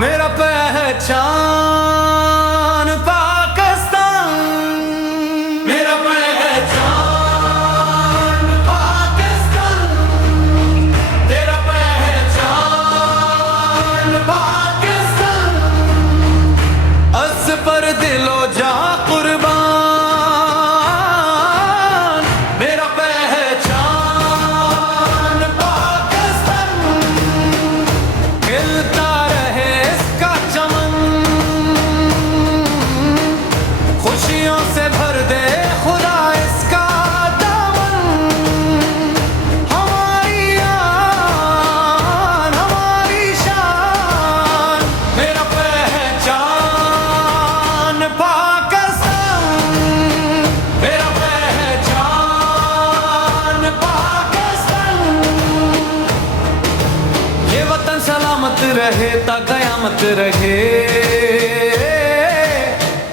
मेरा पहचान पाकिस्तान, मेरा पहचान पाकिस्तान, तेरा पहचान पाकिस्तान। अस पर दिलो जा कुर्बान, मेरा पहचान पाकिस्तान। खिलता खुशियों से भर दे खुदा इसका दामन। हमारी आन, हमारी शान, मेरा पहचान पाकिस्तान, मेरा पहचान पाकिस्तान। ये वतन सलामत रहे ता कयामत रहे,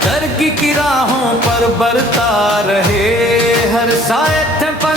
तरक्की की राहों पर बढ़ता रहे। हर साए पर